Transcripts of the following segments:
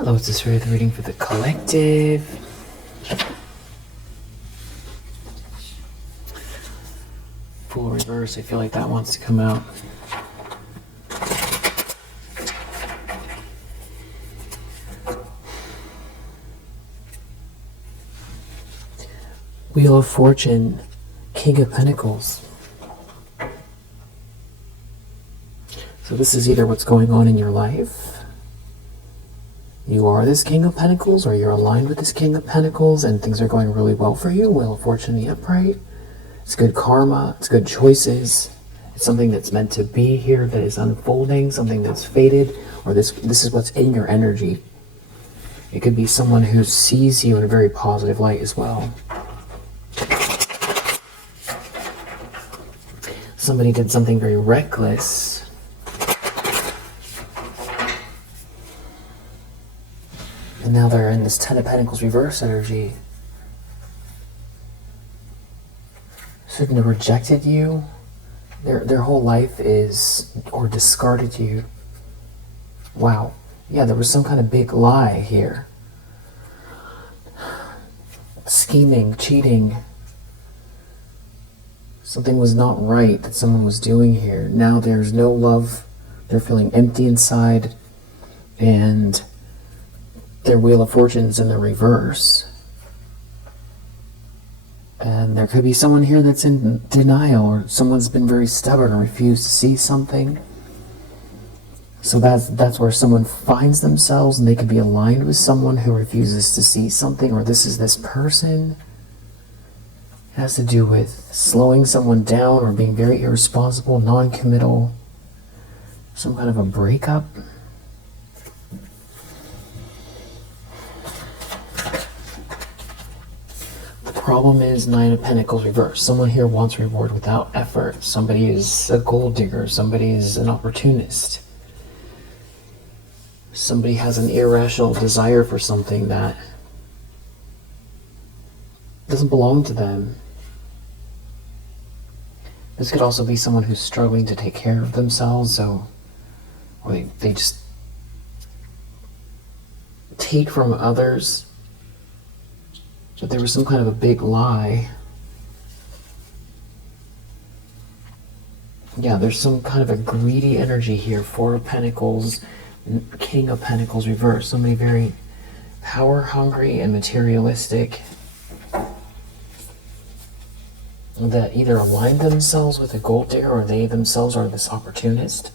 Hello, it's this reading for the collective. Full reverse, I feel like that wants to come out. Wheel of Fortune, King of Pentacles. So this is either what's going on in your life. You are this King of Pentacles, or you're aligned with this King of Pentacles and things are going really well for you. Wheel of Fortune in the upright. It's good karma, it's good choices. It's something that's meant to be here, that is unfolding, something that's fated, or this is what's in your energy. It could be someone who sees you in a very positive light as well. Somebody did something very reckless. And now they're in this Ten of Pentacles reverse energy. Shouldn't have rejected you. Their whole life is, or discarded you. Wow. Yeah, there was some kind of big lie here. Scheming, cheating. Something was not right that someone was doing here. Now there's no love. They're feeling empty inside. And their Wheel of Fortune's in the reverse. And there could be someone here that's in denial, or someone's been very stubborn and refused to see something. So that's where someone finds themselves, and they could be aligned with someone who refuses to see something, or this is this person. It has to do with slowing someone down, or being very irresponsible, non-committal, some kind of a breakup. Problem is Nine of Pentacles reverse. Someone here wants reward without effort. Somebody is a gold digger. Somebody is an opportunist. Somebody has an irrational desire for something that doesn't belong to them. This could also be someone who's struggling to take care of themselves, or they just take from others. But there was some kind of a big lie. Yeah, there's some kind of a greedy energy here. Four of Pentacles, King of Pentacles reverse. Somebody very power hungry and materialistic, that either aligned themselves with a gold digger, or they themselves are this opportunist.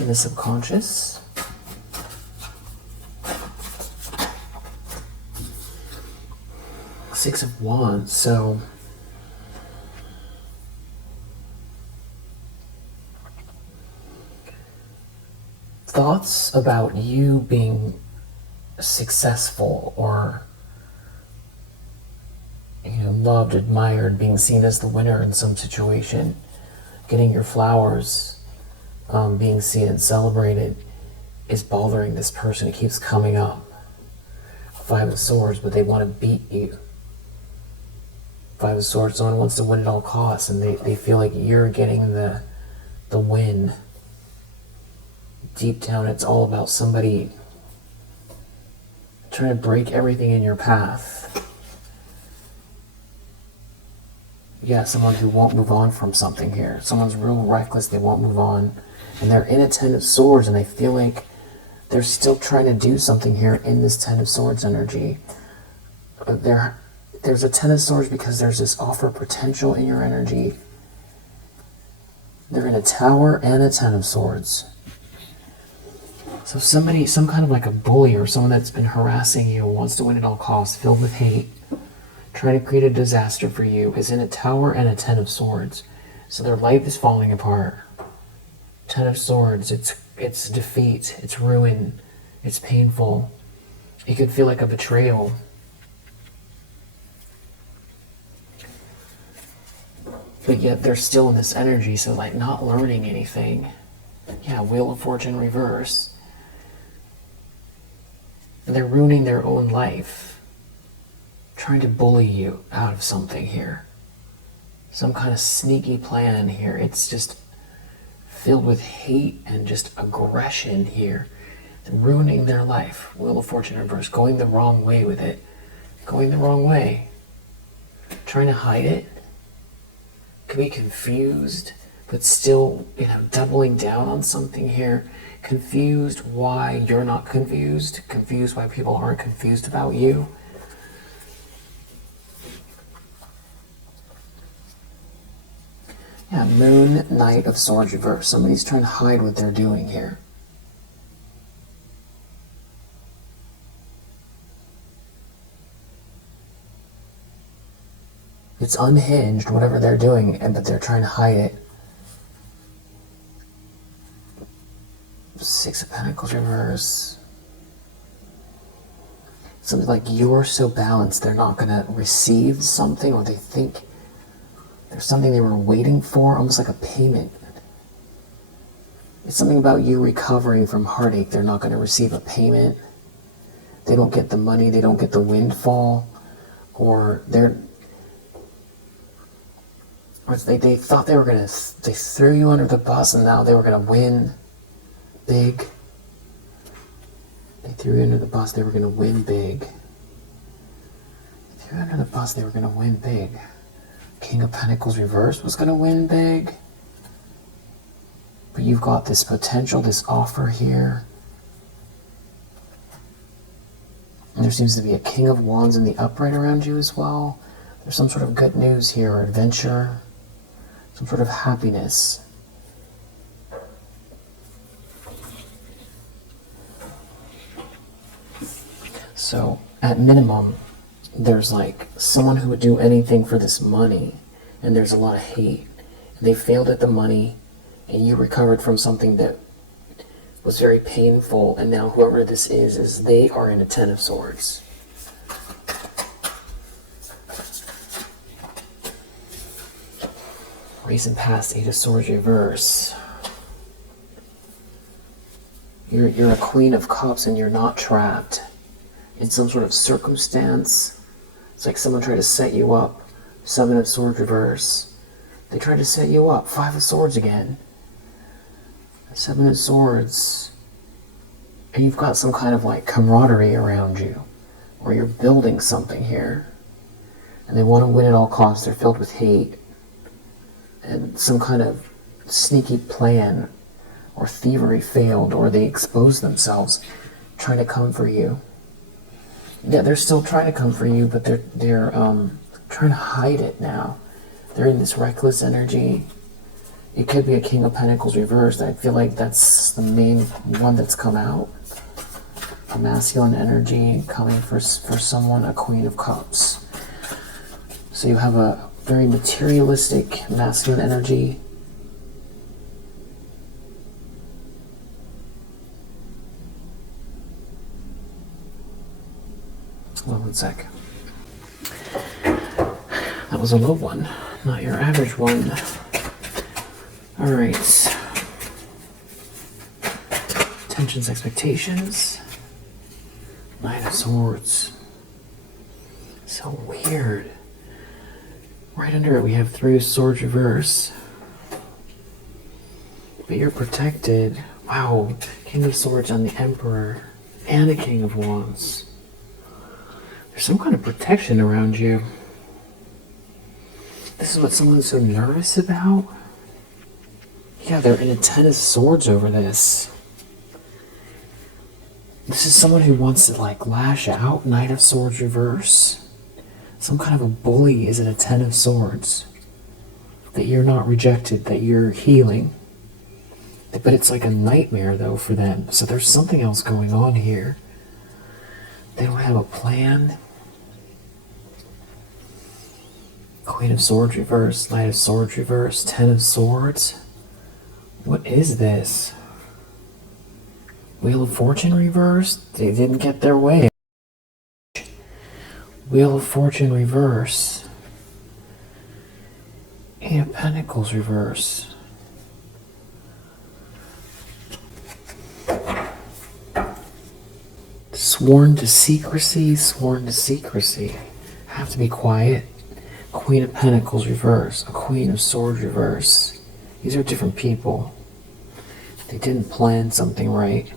In the subconscious. Six of Wands. So thoughts about you being successful, or loved, admired, being seen as the winner in some situation, getting your flowers, being seen and celebrated, is bothering this person. It keeps coming up. Five of Swords, but they want to beat you. Five of Swords, someone wants to win at all costs, and they feel like you're getting the win. Deep down, it's all about somebody trying to break everything in your path. Yeah, someone who won't move on from something here. Someone's real reckless, they won't move on. And they're in a Ten of Swords, and I feel like they're still trying to do something here in this Ten of Swords energy. There's a Ten of Swords because there's this offer potential in your energy. They're in a Tower and a Ten of Swords. So somebody, some kind of like a bully, or someone that's been harassing you, wants to win at all costs, filled with hate, trying to create a disaster for you, is in a Tower and a Ten of Swords. So their life is falling apart. Ten of Swords, it's defeat, it's ruin, it's painful. It could feel like a betrayal. But yet they're still in this energy, so like not learning anything. Yeah, Wheel of Fortune reverse. And they're ruining their own life, trying to bully you out of something here. Some kind of sneaky plan here. It's just filled with hate and just aggression here. They're ruining their life. Wheel of Fortune reverse, going the wrong way with it. Going the wrong way. Trying to hide it. Could be confused, but still, doubling down on something here. Confused why you're not confused. Confused why people aren't confused about you. Yeah, Moon, Knight of Swords reverse. Somebody's trying to hide what they're doing here. It's unhinged, whatever they're doing, but they're trying to hide it. Six of Pentacles reverse. Something like you're so balanced they're not going to receive something, or they think there's something they were waiting for, almost like a payment. It's something about you recovering from heartache. They're not going to receive a payment. They don't get the money, they don't get the windfall, or they thought they were going to, they threw you under the bus and now they were going to win big. They threw you under the bus, they were going to win big. They threw you under the bus, they were going to win big. King of Pentacles reverse was going to win big. But you've got this potential, this offer here. And there seems to be a King of Wands in the upright around you as well. There's some sort of good news here, or adventure. Some sort of happiness. So, at minimum, there's like someone who would do anything for this money, and there's a lot of hate. They failed at the money, and you recovered from something that was very painful, and now whoever this is they are in a Ten of Swords. Recent past, Eight of Swords reverse. You're a Queen of Cups and you're not trapped in some sort of circumstance. It's like someone tried to set you up. Seven of Swords reverse. They tried to set you up. Five of Swords again. Seven of Swords. And you've got some kind of like camaraderie around you, or you're building something here. And they want to win at all costs. They're filled with hate. And some kind of sneaky plan or thievery failed, or they exposed themselves trying to come for you. Yeah, they're still trying to come for you, but they're trying to hide it now. They're in this reckless energy. It could be a King of Pentacles reversed. I feel like that's the main one that's come out. A masculine energy coming for someone, a Queen of Cups. So you have a very materialistic masculine energy. Hold on one sec. That was a low one, not your average one. Alright. Tensions, expectations. Nine of Swords. So weird. Right under it we have Three of Swords reverse. But you're protected. Wow. King of Swords on the Emperor. And a King of Wands. There's some kind of protection around you. This is what someone's so nervous about? Yeah, they're in a Ten of Swords over this. This is someone who wants to like lash out. Knight of Swords reverse. Some kind of a bully is in a Ten of Swords. That you're not rejected, that you're healing. But it's like a nightmare though for them. So there's something else going on here. They don't have a plan. Queen of Swords reverse, Knight of Swords reverse, Ten of Swords. What is this? Wheel of Fortune reversed? They didn't get their way. Wheel of Fortune reverse. Eight of Pentacles reverse. Sworn to secrecy, sworn to secrecy. Have to be quiet. Queen of Pentacles reverse, a Queen of Swords reverse. These are different people. They didn't plan something right.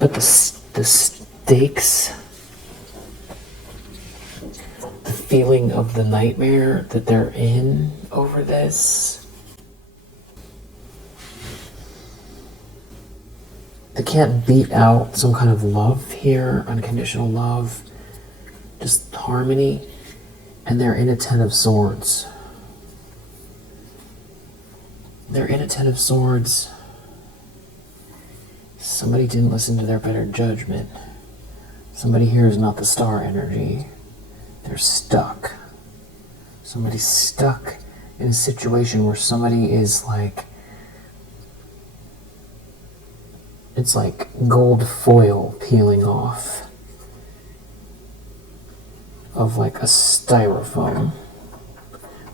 But the stakes, the feeling of the nightmare that they're in over this, they can't beat out some kind of love here, unconditional love, just harmony, and they're in a Ten of Swords. They're in a Ten of Swords. Somebody didn't listen to their better judgment. Somebody here is not the star energy. They're stuck. Somebody's stuck in a situation where somebody is like, it's like gold foil peeling off of like a styrofoam.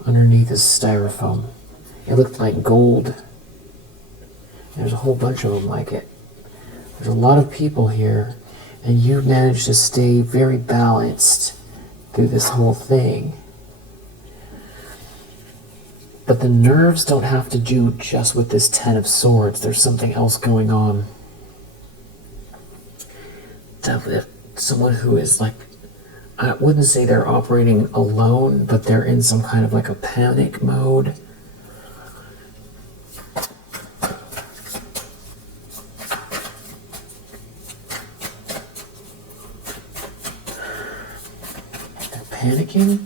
Underneath is styrofoam. It looked like gold. There's a whole bunch of them like it. There's a lot of people here, and you managed to stay very balanced through this whole thing. But the nerves don't have to do just with this Ten of Swords. There's something else going on. Definitely someone who is like, I wouldn't say they're operating alone, but they're in some kind of like a panic mode. Panicking?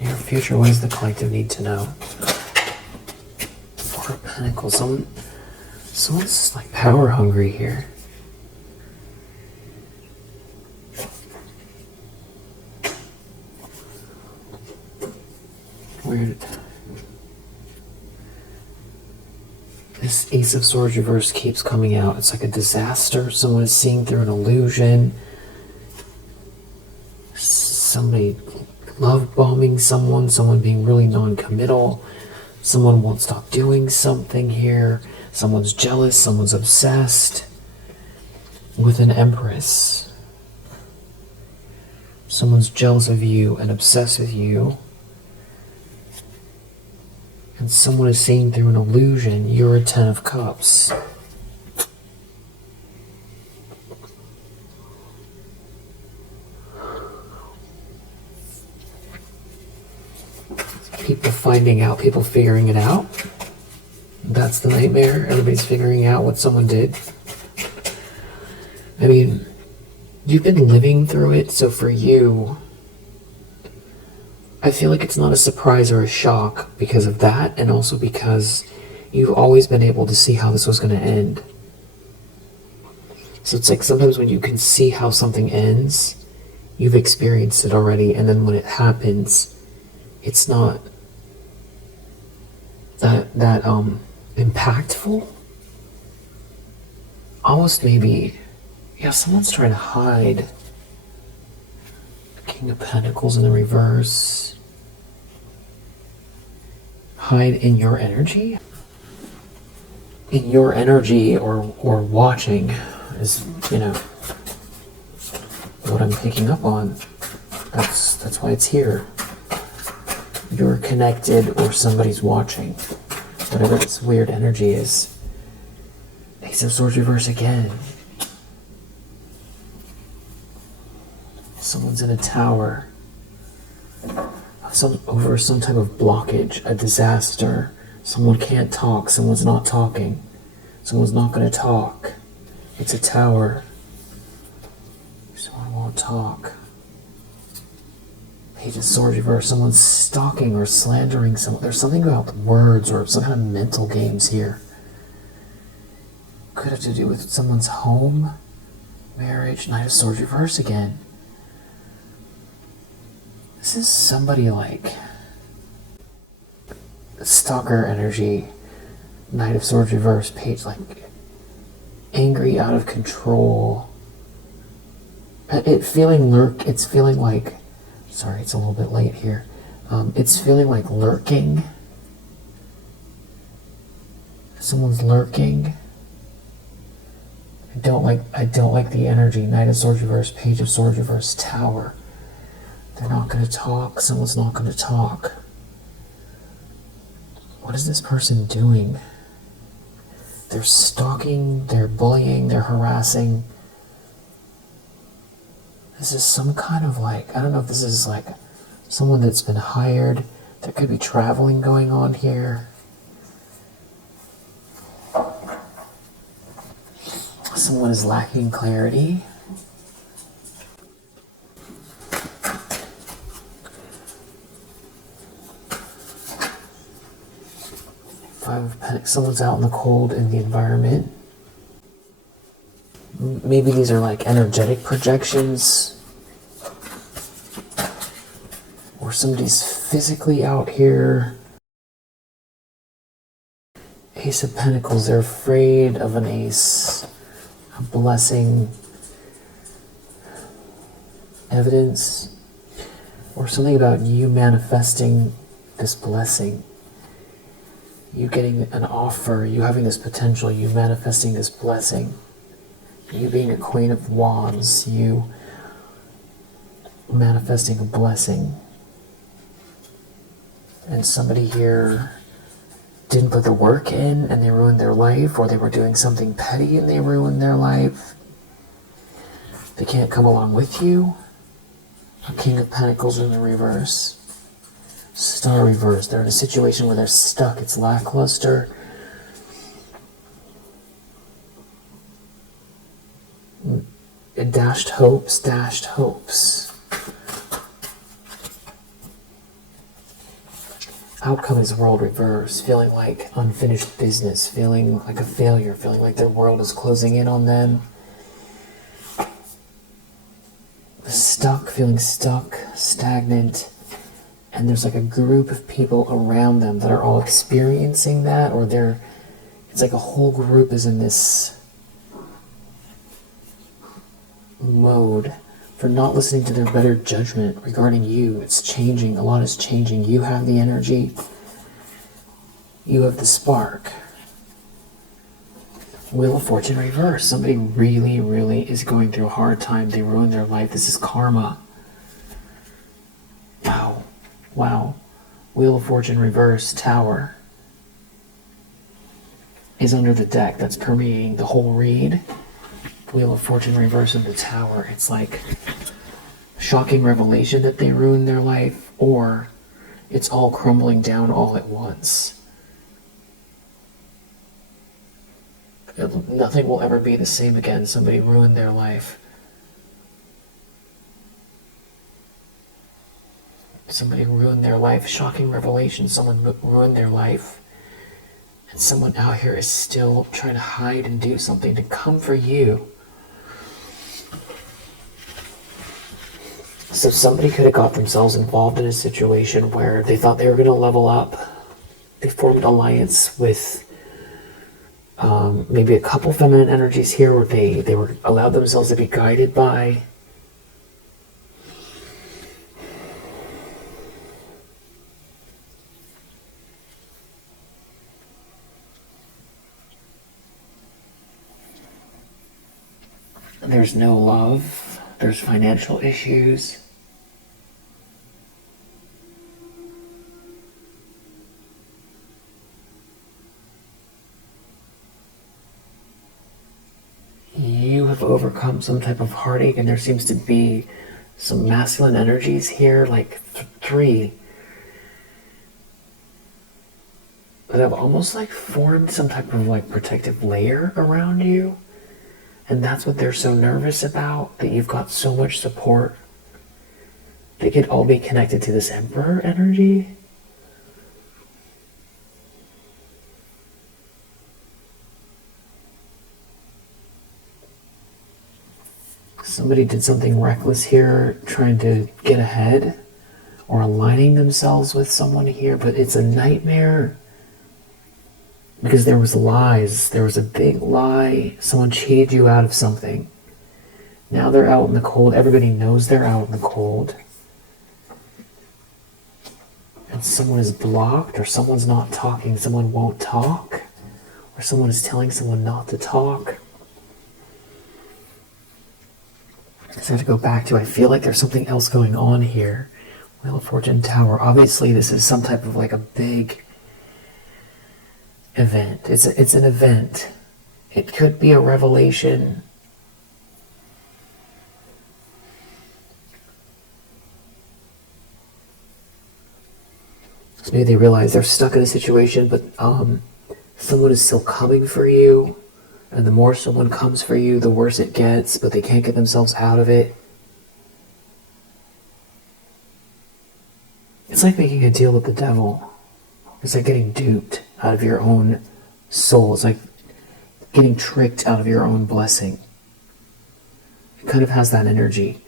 Near future, what does the collective need to know? Four of Pentacles. Someone's like power hungry here. Weird. This Ace of Swords reverse keeps coming out. It's like a disaster. Someone is seeing through an illusion. Somebody love bombing someone being really non-committal, someone won't stop doing something here, someone's jealous, someone's obsessed with an Empress. Someone's jealous of you and obsessed with you, and someone is seeing through an illusion. You're a Ten of Cups. People finding out, people figuring it out. That's the nightmare. Everybody's figuring out what someone did. I mean, you've been living through it, so for you, I feel like it's not a surprise or a shock because of that, and also because you've always been able to see how this was going to end. So it's like sometimes when you can see how something ends, you've experienced it already, and then when it happens, it's not that impactful. Almost maybe, yeah, someone's trying to hide. King of Pentacles in the reverse. Hide in your energy? In your energy or watching is, you know, what I'm picking up on. That's why it's here. You're connected or somebody's watching. Whatever this weird energy is. Ace of Swords reverse again. Someone's in a tower. Over some type of blockage, a disaster. Someone can't talk, someone's not talking. Someone's not going to talk. It's a tower. Someone won't talk. Page of Swords reverse. Someone's stalking or slandering someone. There's something about words or some kind of mental games here. Could have to do with someone's home, marriage. Knight of Swords reverse again. This is somebody like stalker energy. Knight of Swords reverse. Page like angry, out of control. It's feeling like, sorry, it's a little bit late here. It's feeling like lurking. Someone's lurking. I don't like the energy. Knight of Swords reverse, Page of Swords reverse, Tower. They're not going to talk. Someone's not going to talk. What is this person doing? They're stalking, they're bullying, they're harassing. This is some kind of I don't know if this is someone that's been hired. There could be traveling going on here. Someone is lacking clarity. Five of Pentacles. Someone's out in the cold in the environment. Maybe these are energetic projections. Or somebody's physically out here. Ace of Pentacles. They're afraid of an ace. A blessing. Evidence. Or something about you manifesting this blessing. You getting an offer, you having this potential, you manifesting this blessing. You being a Queen of Wands, you manifesting a blessing. And somebody here didn't put the work in and they ruined their life, or they were doing something petty and they ruined their life. They can't come along with you. A King of Pentacles in the reverse. Star reverse. They're in a situation where they're stuck. It's lackluster. Dashed hopes. Outcome is world reverse. Feeling like unfinished business. Feeling like a failure. Feeling like their world is closing in on them. Stuck. Feeling stuck. Stagnant. And there's a group of people around them that are all experiencing that, or it's like a whole group is in this mode for not listening to their better judgment regarding you. It's changing. A lot is changing. You have the energy. You have the spark. Wheel of Fortune reverse. Somebody really, really is going through a hard time. They ruined their life. This is karma. Wow. Wheel of Fortune reverse, Tower is under the deck. That's permeating the whole read. Wheel of Fortune reverse in the Tower. It's like shocking revelation that they ruined their life, or it's all crumbling down all at once. Nothing will ever be the same again. Somebody ruined their life. Somebody ruined their life. Shocking revelation. Someone ruined their life. And someone out here is still trying to hide and do something to come for you. So somebody could have got themselves involved in a situation where they thought they were going to level up. They formed alliance with maybe a couple feminine energies here where they were allowed themselves to be guided by. There's no love. There's financial issues. You have overcome some type of heartache, and there seems to be some masculine energies here, like three, that have almost formed some type of protective layer around you. And that's what they're so nervous about, that you've got so much support. They could all be connected to this Emperor energy. Somebody did something reckless here, trying to get ahead, or aligning themselves with someone here, but it's a nightmare. Because there was lies. There was a big lie. Someone cheated you out of something. Now they're out in the cold. Everybody knows they're out in the cold. And someone is blocked, or someone's not talking. Someone won't talk. Or or someone is telling someone not to talk. So I have to go back to, I feel like there's something else going on here. Wheel of Fortune, Tower. Obviously, this is some type of like a big event. It's an event. It could be a revelation. So maybe they realize they're stuck in a situation, but someone is still coming for you. And the more someone comes for you, the worse it gets, but they can't get themselves out of it. It's like making a deal with the devil. It's like getting duped out of your own soul. It's like getting tricked out of your own blessing. It kind of has that energy,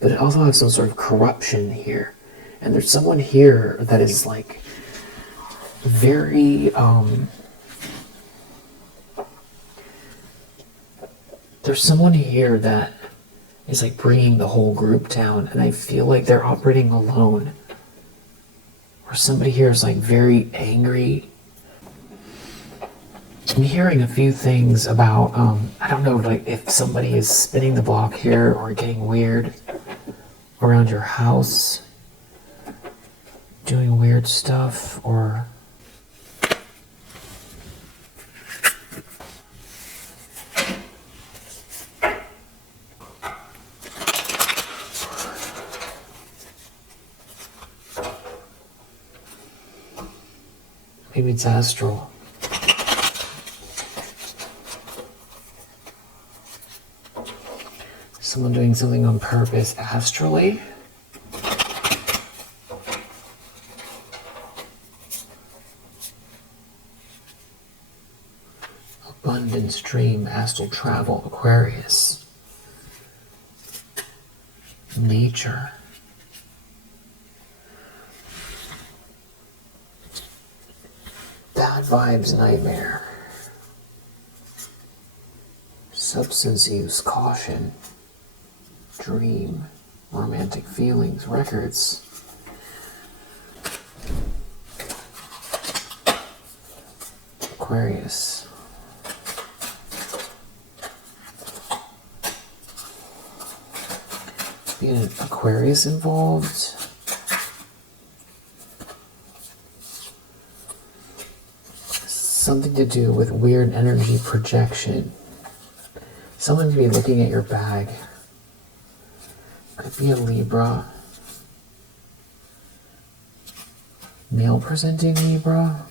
but it also has some sort of corruption here. And there's someone here that is like very, there's someone here that is like bringing the whole group down, and I feel like they're operating alone. Or somebody here is like very angry. I'm hearing a few things about, I don't know, like if somebody is spinning the block here or getting weird around your house, doing weird stuff, or maybe it's Astral. Someone doing something on purpose astrally. Abundance, dream, astral travel, Aquarius. Nature. Bad vibes, nightmare. Substance use, caution. Dream, romantic feelings, records. Aquarius. Being an Aquarius involved. Something to do with weird energy projection. Someone could be looking at your bag. Could be a Libra. Male presenting Libra.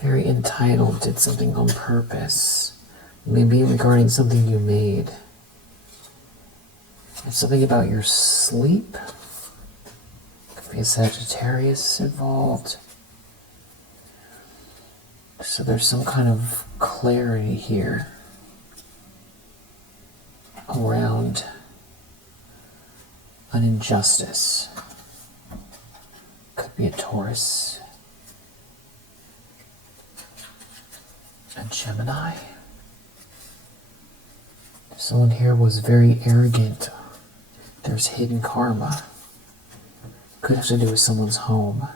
Very entitled, did something on purpose. Maybe regarding something you made. It's something about your sleep. Could be a Sagittarius involved. So there's some kind of clarity here around an injustice. Could be a Taurus. A Gemini. Someone here was very arrogant. There's hidden karma. Could have to do with someone's home.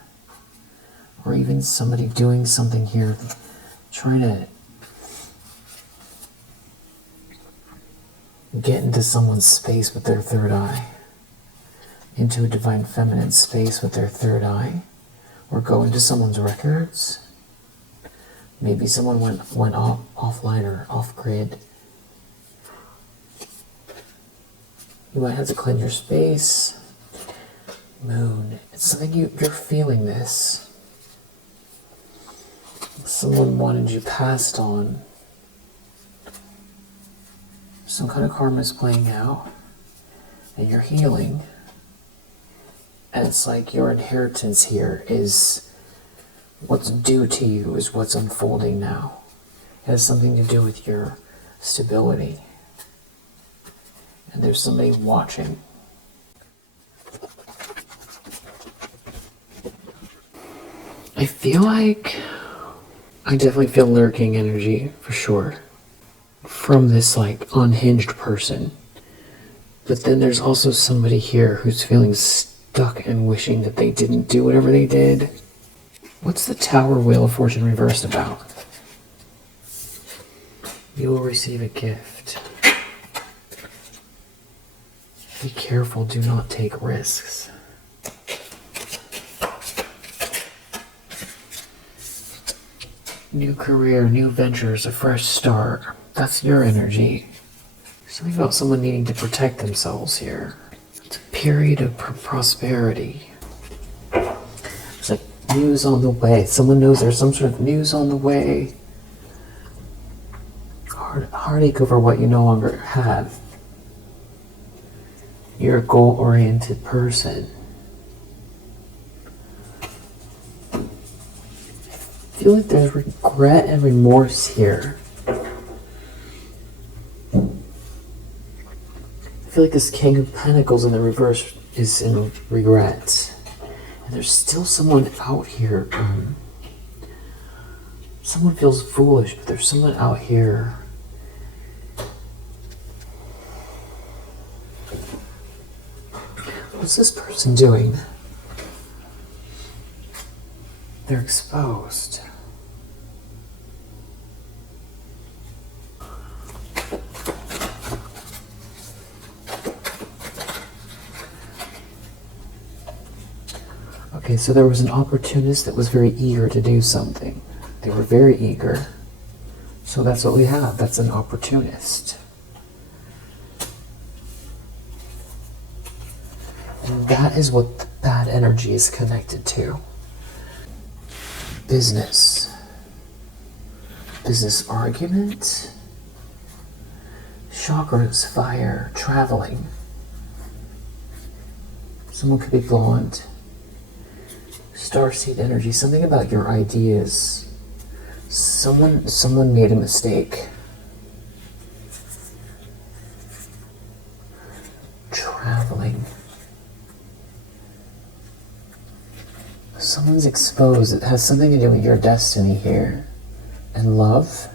Or even somebody doing something here, trying to get into someone's space with their third eye. Into a divine feminine space with their third eye. Or go into someone's records. Maybe someone went offline or off-grid. You might have to cleanse your space. Moon. It's something you're feeling this. Someone wanted you passed on. Some kind of karma is playing out. And you're healing. And it's like your inheritance here is what's due to you is what's unfolding now. It has something to do with your stability. And there's somebody watching. I feel like I definitely feel lurking energy for sure from this like unhinged person. But then there's also somebody here who's feeling stuck and wishing that they didn't do whatever they did. What's the Tower Wheel of Fortune reversed about? You will receive a gift. Be careful, do not take risks. New career, new ventures, a fresh start. That's your energy. Something about someone needing to protect themselves here. It's a period of prosperity. It's like news on the way. Someone knows there's some sort of news on the way. Heartache over what you no longer have. You're a goal-oriented person. I feel like there's regret and remorse here. I feel like this King of Pentacles in the reverse is in regret. And there's still someone out here. Someone feels foolish, but there's someone out here. What's this person doing? They're exposed. Okay, so there was an opportunist that was very eager to do something. They were very eager. So that's what we have. That's an opportunist. And that is what the bad energy is connected to. Business. Business argument. Chakras, fire, traveling. Someone could be blonde. Starseed energy, something about your ideas. Someone made a mistake. Traveling. Someone's exposed. It has something to do with your destiny here. And love.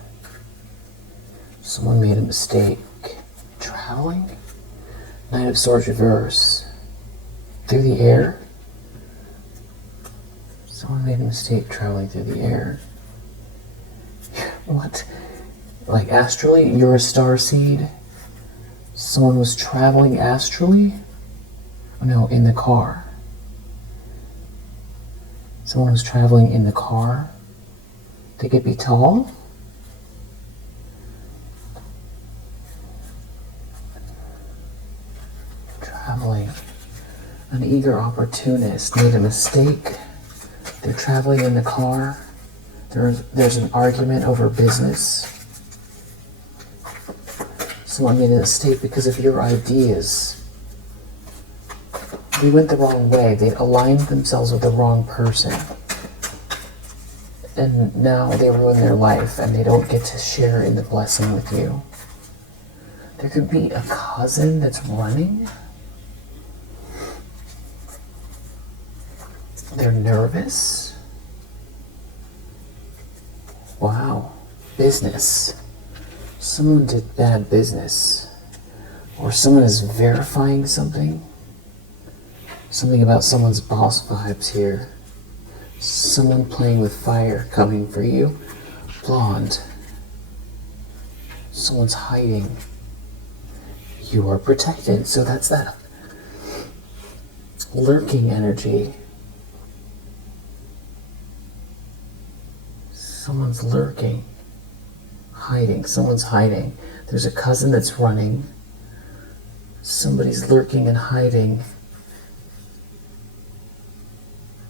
Someone made a mistake. Traveling. Knight of Swords reverse. Through the air. Someone made a mistake traveling through the air. What? Like astrally? You're a starseed? Someone was traveling astrally? Oh, no, in the car. Someone was traveling in the car? They could be tall? Traveling. An eager opportunist made a mistake. They're traveling in the car. There's an argument over business. Someone made a mistake because of your ideas. They went the wrong way. They aligned themselves with the wrong person. And now they ruin their life and they don't get to share in the blessing with you. There could be a cousin that's running. They're nervous. Wow. Business. Someone did bad business. Or someone is verifying something. Something about someone's boss vibes here. Someone playing with fire coming for you. Blonde. Someone's hiding. You are protected. So that's that. Lurking energy. Someone's lurking, hiding, someone's hiding. There's a cousin that's running. Somebody's lurking and hiding.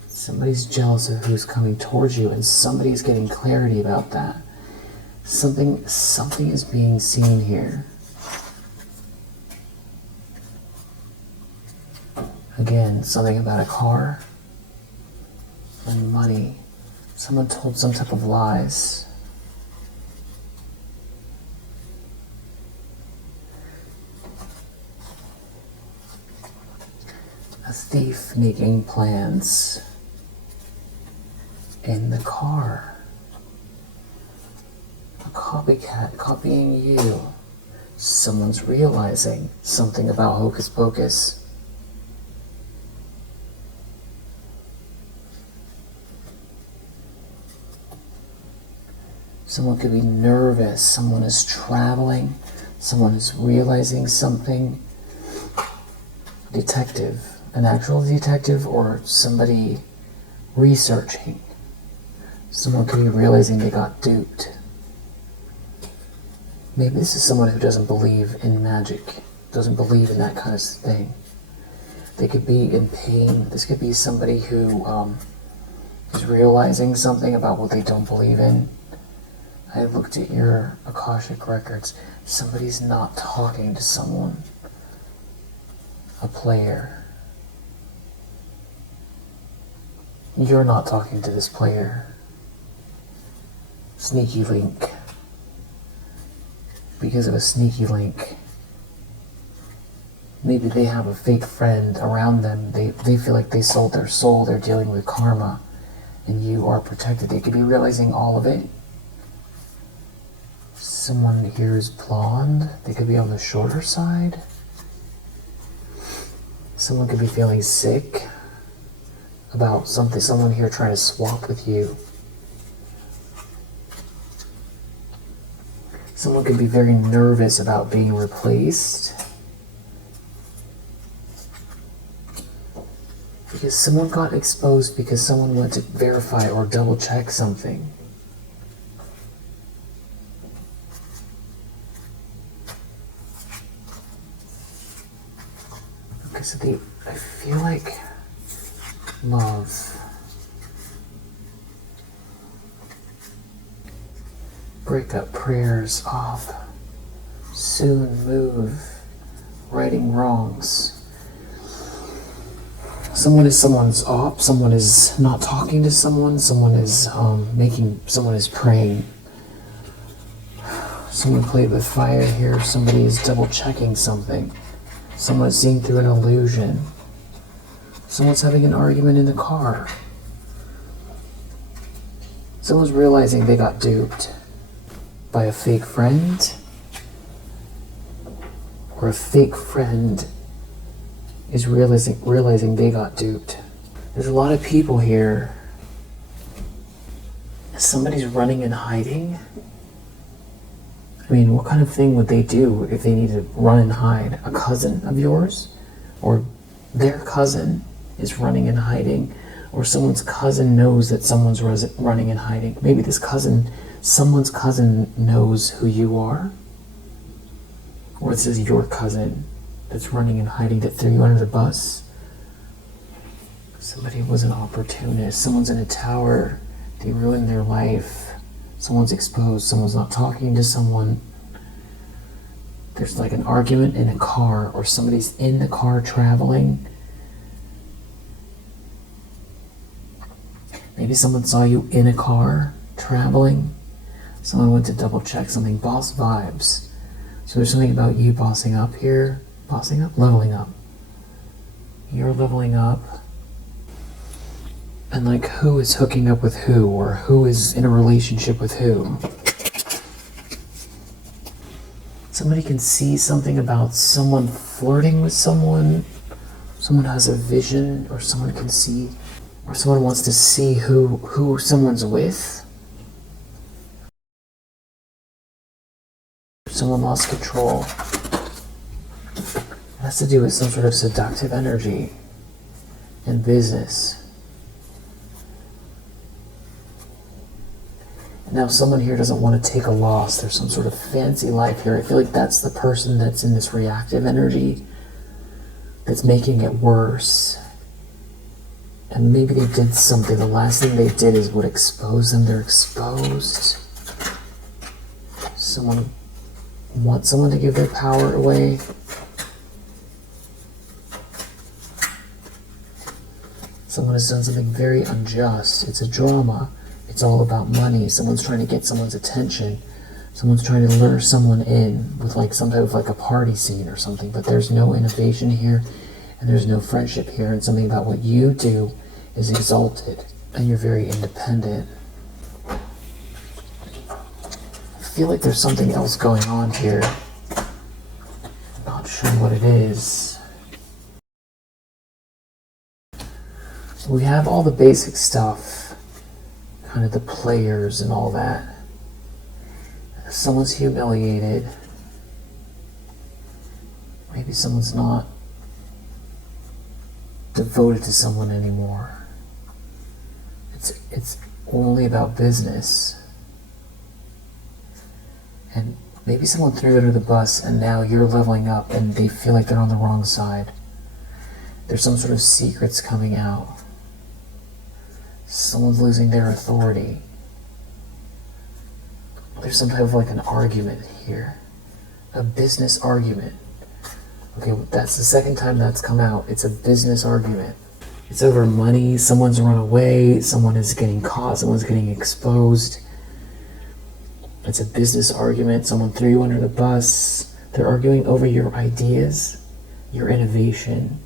Somebody's jealous of who's coming towards you and somebody's getting clarity about that. Something is being seen here. Again, something about a car and money. Someone told some type of lies. A thief making plans in the car. A copycat copying you. Someone's realizing something about Hocus Pocus. Someone could be nervous. Someone is traveling. Someone is realizing something. Detective, an actual detective, or somebody researching. Someone could be realizing they got duped. Maybe this is someone who doesn't believe in magic, doesn't believe in that kind of thing. They could be in pain. This could be somebody who is realizing something about what they don't believe in. I looked at your Akashic records. Somebody's not talking to someone. A player. You're not talking to this player. Sneaky link. Because of a sneaky link. Maybe they have a fake friend around them. They feel like they sold their soul. They're dealing with karma. And you are protected. They could be realizing all of it. Someone here is blonde. They could be on the shorter side. Someone could be feeling sick about something. Someone here trying to swap with you. Someone could be very nervous about being replaced. Because someone got exposed because someone went to verify or double check something. Okay, so I feel like love. Breakup, prayers off. Soon move. Righting wrongs. Someone is not talking to someone is praying. Someone played with fire here, somebody is double checking something. Someone is seeing through an illusion. Someone's having an argument in the car. Someone's realizing they got duped by a fake friend, or a fake friend is realizing they got duped. There's a lot of people here. Somebody's running and hiding. I mean, what kind of thing would they do if they need to run and hide? A cousin of yours? Or their cousin is running and hiding? Or someone's cousin knows that someone's running and hiding? Maybe someone's cousin knows who you are? Or this is your cousin that's running and hiding, that threw you under the bus? Somebody was an opportunist. Someone's in a tower. They ruined their life. Someone's exposed. Someone's not talking to someone. There's like an argument in a car, or somebody's in the car traveling. Maybe someone saw you in a car traveling. Someone went to double check something. Boss vibes. So there's something about you bossing up here. Bossing up? Leveling up. You're leveling up. And like, who is hooking up with who, or who is in a relationship with who? Somebody can see something about someone flirting with someone. Someone has a vision, or someone can see, or someone wants to see who someone's with. Someone lost control. It has to do with some sort of seductive energy in business. Now someone here doesn't want to take a loss. There's some sort of fancy life here. I feel like that's the person that's in this reactive energy that's making it worse. And maybe they did something. The last thing they did is what exposed them. They're exposed. Someone wants someone to give their power away. Someone has done something very unjust. It's a drama. It's all about money. Someone's trying to get someone's attention. Someone's trying to lure someone in with like some type of like a party scene or something, but there's no innovation here, and there's no friendship here, and something about what you do is exalted, and you're very independent. I feel like there's something else going on here. I'm not sure what it is. We have all the basic stuff, kind of the players and all that. someone's humiliated. Maybe someone's not devoted to someone anymore. It's only about business. And maybe someone threw you under the bus and now you're leveling up and they feel like they're on the wrong side. There's some sort of secrets coming out. Someone's losing their authority. There's some type of like an argument here. A business argument. Okay, that's the second time that's come out. It's a business argument. It's over money, someone's run away, someone is getting caught, someone's getting exposed. It's a business argument, someone threw you under the bus. They're arguing over your ideas, your innovation,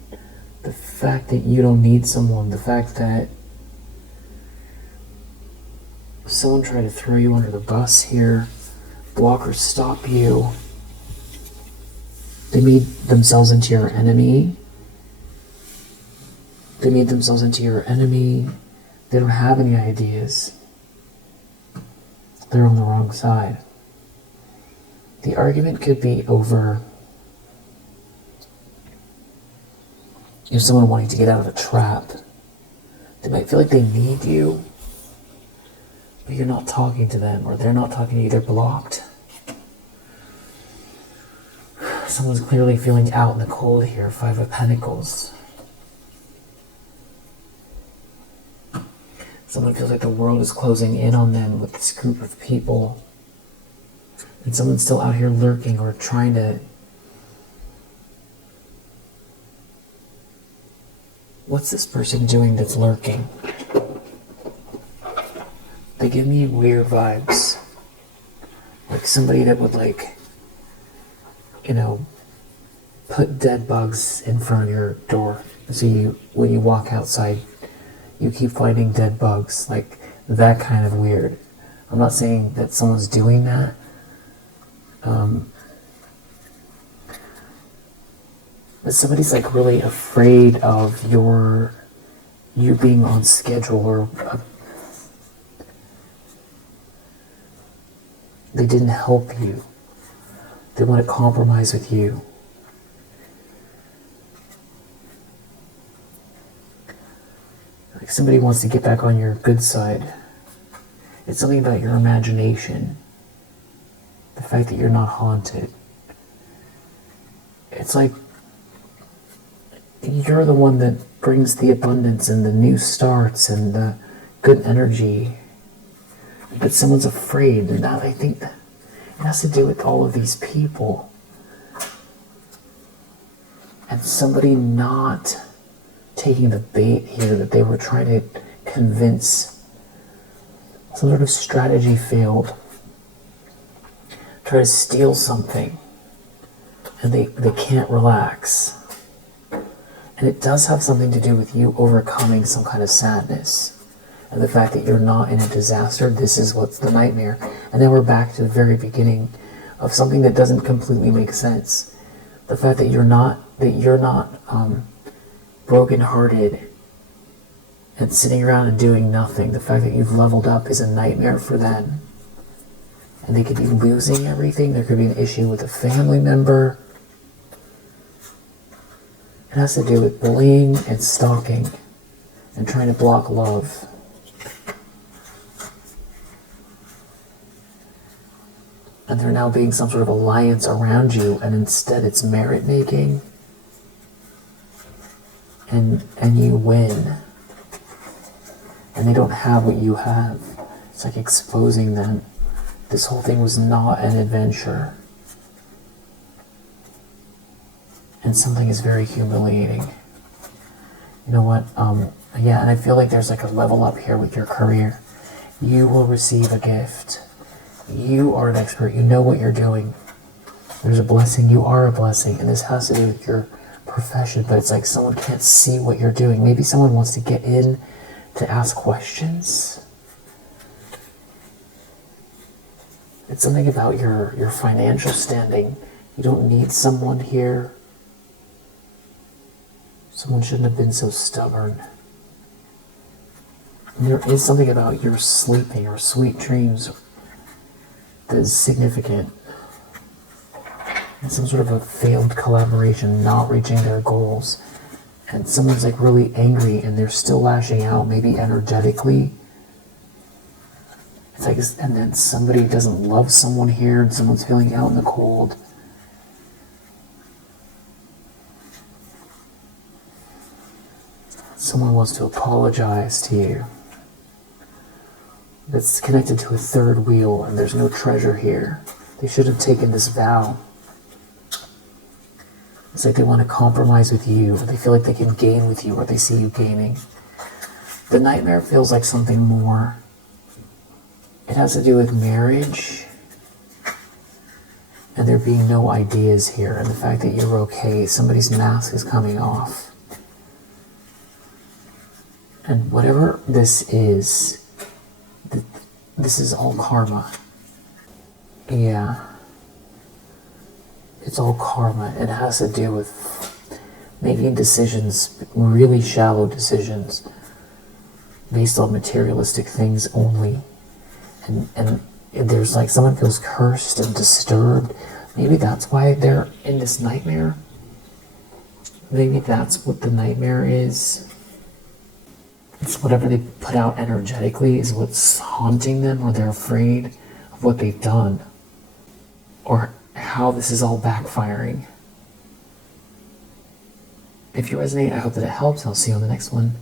the fact that you don't need someone, the fact that someone tried to throw you under the bus here, block or stop you. They made themselves into your enemy. They made themselves into your enemy. They don't have any ideas. They're on the wrong side. The argument could be over if someone wanting to get out of a trap. They might feel like they need you, but you're not talking to them, or they're not talking to you, they're blocked. Someone's clearly feeling out in the cold here, 5 of Pentacles. Someone feels like the world is closing in on them with this group of people. And someone's still out here lurking or trying to... What's this person doing that's lurking? They give me weird vibes. Like somebody that would like, put dead bugs in front of your door. So when you walk outside, you keep finding dead bugs, like that kind of weird. I'm not saying that someone's doing that. But somebody's like really afraid of you being on schedule, or they didn't help you. They want to compromise with you. Like somebody wants to get back on your good side. It's something about your imagination. The fact that you're not haunted. It's like you're the one that brings the abundance and the new starts and the good energy. But someone's afraid, and I think that it has to do with all of these people. And somebody not taking the bait here, that they were trying to convince. Some sort of strategy failed. Try to steal something. And they can't relax. And it does have something to do with you overcoming some kind of sadness. And the fact that you're not in a disaster, this is what's the nightmare. And then we're back to the very beginning of something that doesn't completely make sense. The fact that you're not brokenhearted and sitting around and doing nothing. The fact that you've leveled up is a nightmare for them. And they could be losing everything. There could be an issue with a family member. It has to do with bullying and stalking and trying to block love. And there now being some sort of alliance around you, and instead it's merit making. And you win. And they don't have what you have. It's like exposing them. This whole thing was not an adventure. And something is very humiliating. You know what? Yeah, and I feel like there's like a level up here with your career. You will receive a gift. You are an expert. You know what you're doing. There's a blessing. You are a blessing. And this has to do with your profession, but it's like someone can't see what you're doing. Maybe someone wants to get in to ask questions. It's something about your financial standing. You don't need someone here. Someone shouldn't have been so stubborn. And there is something about your sleeping or sweet dreams. that is significant. And some sort of a failed collaboration, not reaching their goals. And someone's like really angry and they're still lashing out, maybe energetically. It's like, and then somebody doesn't love someone here and someone's feeling out in the cold. Someone wants to apologize to you. That's connected to a third wheel and there's no treasure here. They should have taken this vow. It's like they want to compromise with you, or they feel like they can gain with you, or they see you gaining. The nightmare feels like something more. It has to do with marriage, and there being no ideas here, and the fact that you're okay. Somebody's mask is coming off. And whatever this is all karma. Yeah. It's all karma. It has to do with making decisions, really shallow decisions, based on materialistic things only. And there's like, someone feels cursed and disturbed. Maybe that's why they're in this nightmare. Maybe that's what the nightmare is. It's whatever they put out energetically is what's haunting them, or they're afraid of what they've done. Or how this is all backfiring. If you resonate, I hope that it helps. I'll see you on the next one.